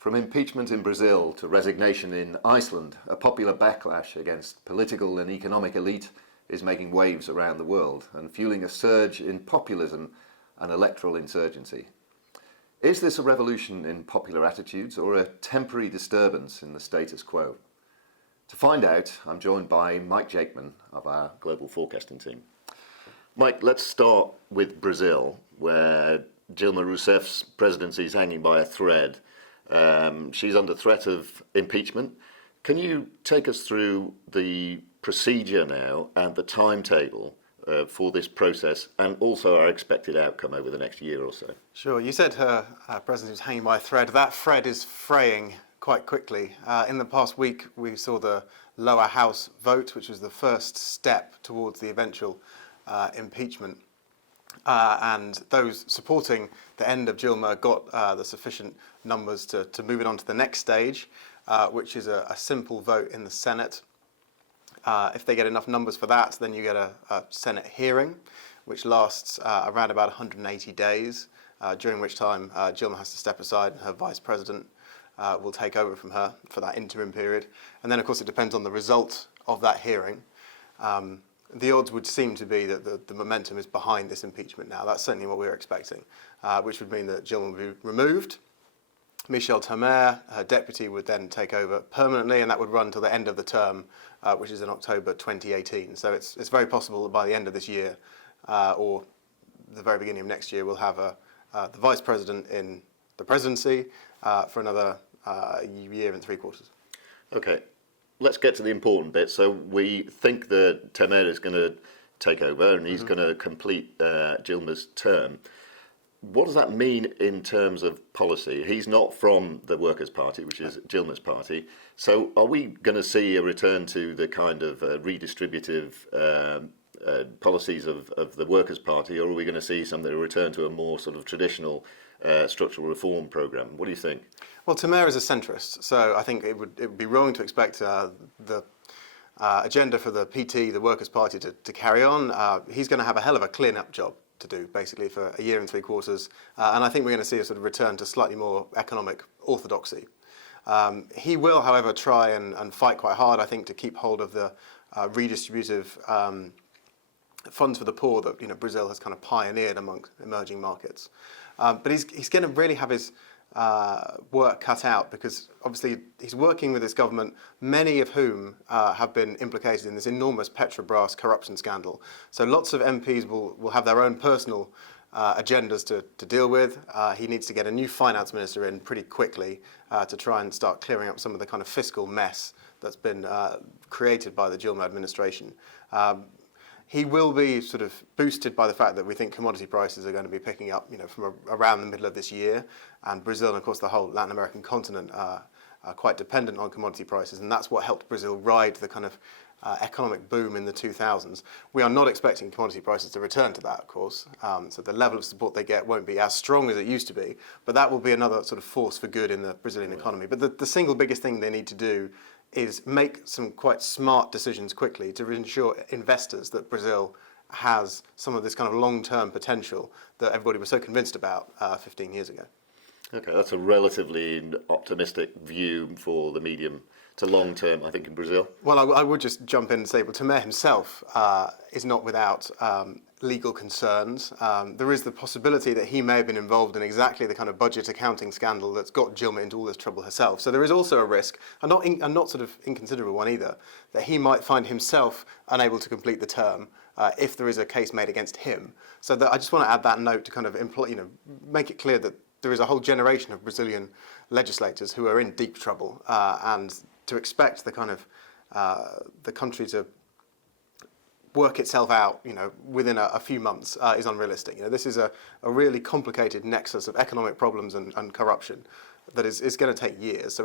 From impeachment in Brazil to resignation in Iceland, a popular backlash against political and economic elite is making waves around the world and fueling a surge in populism and electoral insurgency. Is this a revolution in popular attitudes or a temporary disturbance in the status quo? To find out, I'm joined by Mike Jakeman of our global forecasting team. Mike, let's start with Brazil, where Dilma Rousseff's presidency is hanging by a thread. She's under threat of impeachment. Can you take us through the procedure now and the timetable for this process, and also our expected outcome over the next year or so? Sure. You said her presidency was hanging by a thread. That thread is fraying quite quickly. In the past week, we saw the lower house vote, which was the first step towards the eventual impeachment. And those supporting the end of Dilma got the sufficient numbers to move it on to the next stage, which is a simple vote in the Senate. If they get enough numbers for that, then you get a Senate hearing, which lasts around about 180 days, during which time Dilma has to step aside and her vice president will take over from her for that interim period. And then, of course, it depends on the result of that hearing. The odds would seem to be that the momentum is behind this impeachment now. That's certainly what we're expecting, which would mean that Dilma would be removed. Michel Temer, her deputy, would then take over permanently, and that would run till the end of the term, which is in October 2018. So it's very possible that by the end of this year or the very beginning of next year, we'll have the vice president in the presidency for another year and 3/4. Okay. Let's get to the important bit. So we think that Temer is going to take over and he's going to complete Dilma's term. What does that mean in terms of policy? He's not from the Workers' Party, which is Dilma's party. So are we going to see a return to the kind of redistributive policies of the Workers' Party, or are we going to see something, a return to a more sort of traditional structural reform programme? What do you think? Well, Temer is a centrist, so I think it would be wrong to expect the agenda for the PT, the Workers' Party, to carry on. He's going to have a hell of a clean-up job to do, basically, for a year and 3/4. And I think we're going to see a sort of return to slightly more economic orthodoxy. He will, however, try and fight quite hard, I think, to keep hold of the redistributive funds for the poor that Brazil has kind of pioneered amongst emerging markets. But he's going to really have his work cut out, because obviously he's working with this government, many of whom have been implicated in this enormous Petrobras corruption scandal. So lots of MPs will have their own personal agendas to deal with. He needs to get a new finance minister in pretty quickly to try and start clearing up some of the kind of fiscal mess that's been created by the Dilma administration. He will be sort of boosted by the fact that we think commodity prices are going to be picking up, from around the middle of this year. And Brazil and, of course, the whole Latin American continent are quite dependent on commodity prices. And that's what helped Brazil ride the kind of economic boom in the 2000s. We are not expecting commodity prices to return to that, of course. So the level of support they get won't be as strong as it used to be. But that will be another sort of force for good in the Brazilian economy. But the single biggest thing they need to do is make some quite smart decisions quickly to ensure investors that Brazil has some of this kind of long-term potential that everybody was so convinced about 15 years ago. Okay, that's a relatively optimistic view for the medium to long term, I think, in Brazil. Well, I would just jump in and say, well, Temer himself is not without legal concerns. There is the possibility that he may have been involved in exactly the kind of budget accounting scandal that's got Dilma into all this trouble herself. So there is also a risk, and not sort of inconsiderable one either, that he might find himself unable to complete the term if there is a case made against him. So I just want to add that note to kind of make it clear that there is a whole generation of Brazilian legislators who are in deep trouble, and to expect the kind of the country to work itself out, within a few months is unrealistic. This is a really complicated nexus of economic problems and corruption that is going to take years. So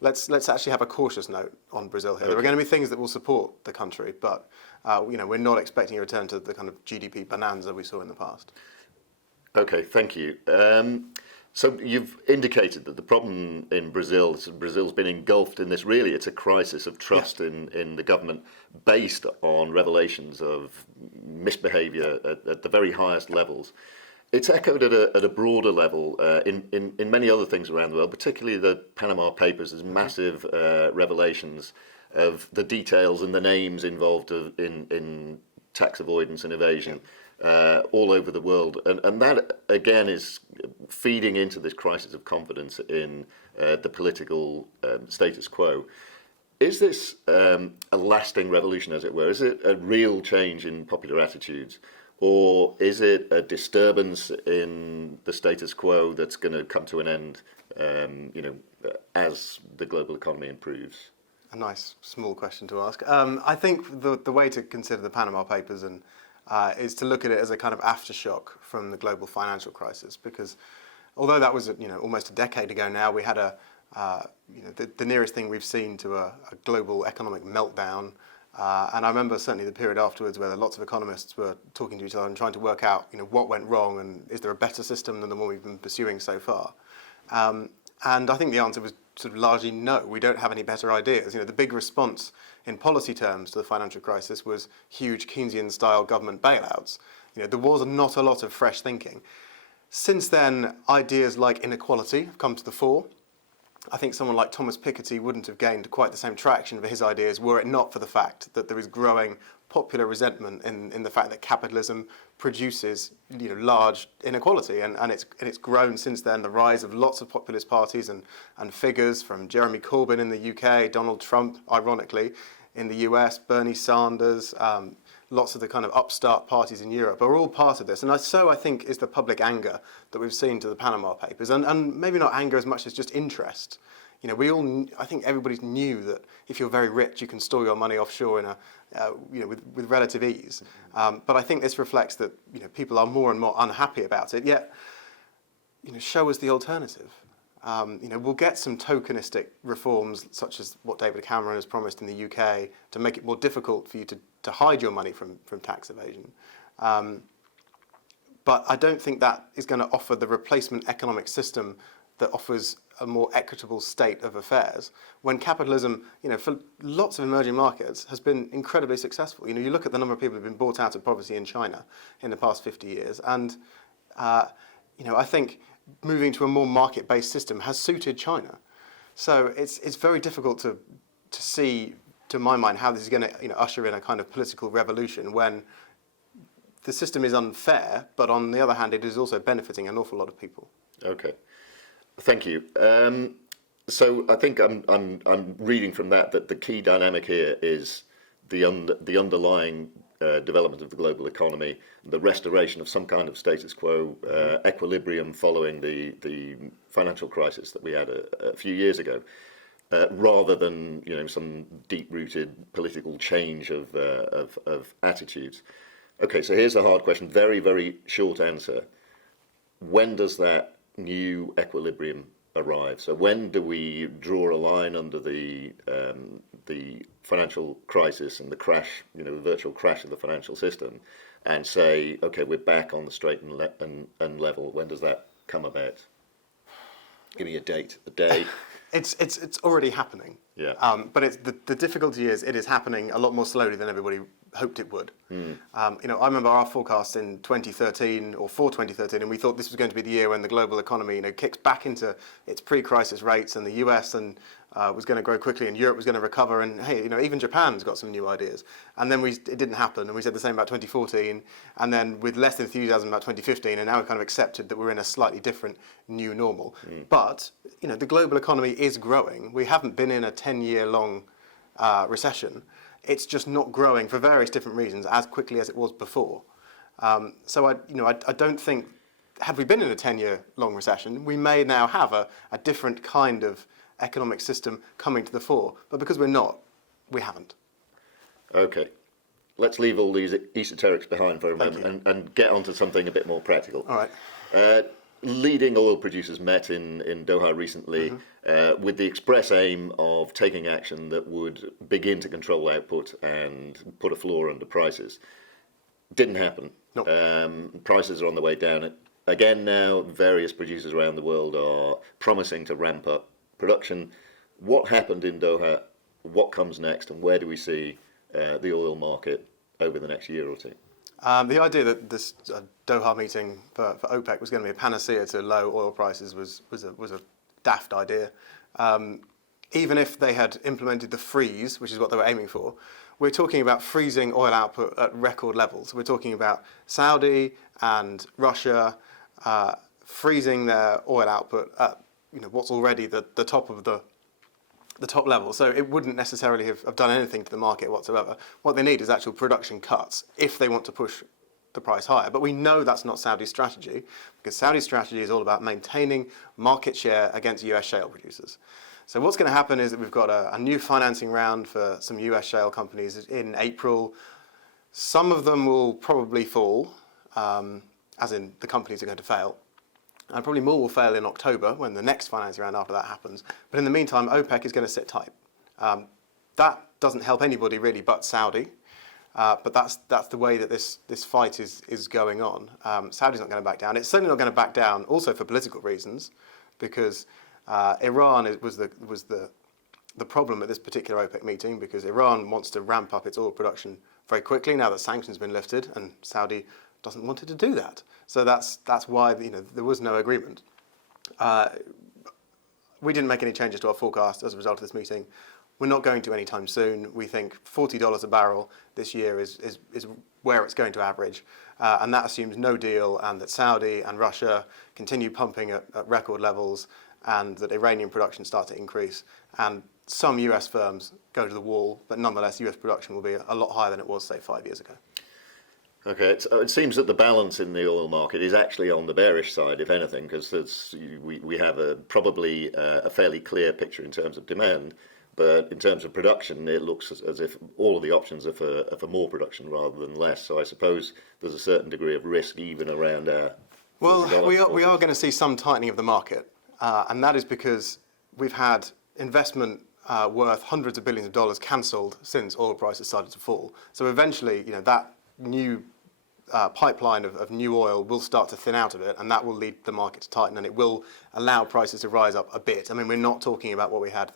let's actually have a cautious note on Brazil here. Okay. There are going to be things that will support the country, but we're not expecting a return to the kind of GDP bonanza we saw in the past. Okay, thank you. So you've indicated that the problem in Brazil's been engulfed in this, really, it's a crisis of trust in the government based on revelations of misbehaviour at the very highest levels. It's echoed at a broader level in many other things around the world, particularly the Panama Papers. There's massive revelations of the details and the names involved in tax avoidance and evasion all over the world. And that, again, is feeding into this crisis of confidence in the political status quo. Is this a lasting revolution, as it were? Is it a real change in popular attitudes? Or is it a disturbance in the status quo that's going to come to an end, as the global economy improves? A nice small question to ask. I think the way to consider the Panama Papers is to look at it as a kind of aftershock from the global financial crisis, because although that was almost a decade ago now, we had the nearest thing we've seen to a global economic meltdown. And I remember certainly the period afterwards where lots of economists were talking to each other and trying to work out, what went wrong and is there a better system than the one we've been pursuing so far? And I think the answer was sort of largely no. We don't have any better ideas. The big response in policy terms to the financial crisis was huge Keynesian-style government bailouts. There was not a lot of fresh thinking. Since then, ideas like inequality have come to the fore. I think someone like Thomas Piketty wouldn't have gained quite the same traction for his ideas were it not for the fact that there is growing popular resentment in the fact that capitalism produces large inequality, and it's grown since then. The rise of lots of populist parties and figures from Jeremy Corbyn in the UK, Donald Trump, ironically, in the US, Bernie Sanders, lots of the kind of upstart parties in Europe are all part of this. And so I think is the public anger that we've seen to the Panama Papers. And maybe not anger as much as just interest. I think everybody knew that if you're very rich, you can store your money offshore with relative ease. But I think this reflects that people are more and more unhappy about it. Yet, show us the alternative. We'll get some tokenistic reforms, such as what David Cameron has promised in the UK, to make it more difficult for you to hide your money from tax evasion. But I don't think that is going to offer the replacement economic system that offers a more equitable state of affairs, when capitalism, for lots of emerging markets, has been incredibly successful. You look at the number of people who've been brought out of poverty in China in the past 50 years, and I think moving to a more market-based system has suited China. So it's very difficult to see, to my mind, how this is going to usher in a kind of political revolution when the system is unfair, but on the other hand, it is also benefiting an awful lot of people. Okay, thank you. So I think I'm reading from that the key dynamic here is the underlying development of the global economy, the restoration of some kind of status quo equilibrium following the financial crisis that we had a few years ago, rather than some deep-rooted political change of attitudes. Okay, so here's the hard question. Very, very short answer. When does that new equilibrium arrive? So when do we draw a line under the financial crisis and the crash, the virtual crash of the financial system, and say, okay, we're back on the straight and level? When does that come about? Give me a date, a day. It's already happening. Yeah. But the difficulty is it is happening a lot more slowly than everybody hoped it would. I remember our forecast in 2013 or for 2013, and we thought this was going to be the year when the global economy kicks back into its pre-crisis rates, and the US was going to grow quickly, and Europe was going to recover, and hey, even Japan's got some new ideas. And then it didn't happen, and we said the same about 2014, and then with less enthusiasm about 2015, and now we've kind of accepted that we're in a slightly different new normal. But the global economy is growing. We haven't been in a 10-year-long recession. It's just not growing for various different reasons as quickly as it was before. So I don't think, had we been in a 10-year-long recession, we may now have a different kind of economic system coming to the fore. But because we're not, we haven't. Okay. Let's leave all these esoterics behind for a moment and get onto something a bit more practical. All right. Leading oil producers met in Doha recently with the express aim of taking action that would begin to control output and put a floor under prices. Didn't happen. Nope. Prices are on the way down. Again now, various producers around the world are promising to ramp up production. What happened in Doha? What comes next? And where do we see the oil market over the next year or two? The idea that this Doha meeting for OPEC was going to be a panacea to low oil prices was a daft idea. Even if they had implemented the freeze, which is what they were aiming for, we're talking about freezing oil output at record levels. We're talking about Saudi and Russia freezing their oil output at what's already the top of the top level. So it wouldn't necessarily have done anything to the market whatsoever. What they need is actual production cuts if they want to push the price higher. But we know that's not Saudi's strategy, because Saudi's strategy is all about maintaining market share against US shale producers. So what's going to happen is that we've got a new financing round for some US shale companies in April. Some of them will probably fall, as in the companies are going to fail. And probably more will fail in October when the next financing round after that happens. But in the meantime, OPEC is going to sit tight. That doesn't help anybody really but Saudi. But that's the way that this fight is going on. Saudi's not going to back down. It's certainly not going to back down also for political reasons, because Iran was the problem at this particular OPEC meeting, because Iran wants to ramp up its oil production very quickly now that sanctions have been lifted, and Saudi doesn't want it to do that. So that's why there was no agreement. We didn't make any changes to our forecast as a result of this meeting. We're not going to anytime soon. We think $40 a barrel this year is where it's going to average, and that assumes no deal, and that Saudi and Russia continue pumping at record levels, and that Iranian production starts to increase, and some US firms go to the wall, but nonetheless US production will be a lot higher than it was, say, 5 years ago. Okay, it seems that the balance in the oil market is actually on the bearish side, if anything, because we have probably a fairly clear picture in terms of demand, but in terms of production, it looks as if all of the options are for more production rather than less. So I suppose there's a certain degree of risk even around Well, we are going to see some tightening of the market, and that is because we've had investment worth hundreds of billions of dollars cancelled since oil prices started to fall. So eventually, that new pipeline of new oil will start to thin out of it, and that will lead the market to tighten, and it will allow prices to rise up a bit. I mean, we're not talking about what we had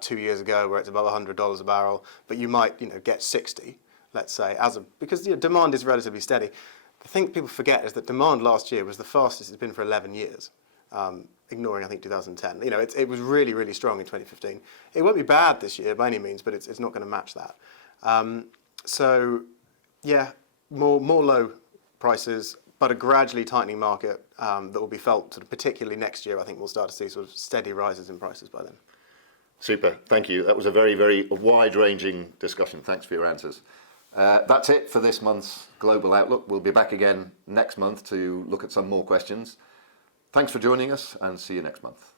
2 years ago, where it's above $100 a barrel, but you might get 60, let's say, because demand is relatively steady. The thing people forget is that demand last year was the fastest it's been for 11 years, ignoring, I think, 2010. It was really, really strong in 2015. It won't be bad this year by any means, but it's not going to match that. Yeah, more low prices, but a gradually tightening market that will be felt sort of particularly next year. I think we'll start to see sort of steady rises in prices by then. Super, thank you. That was a very, very wide-ranging discussion. Thanks for your answers. That's it for this month's Global Outlook. We'll be back again next month to look at some more questions. Thanks for joining us, and see you next month.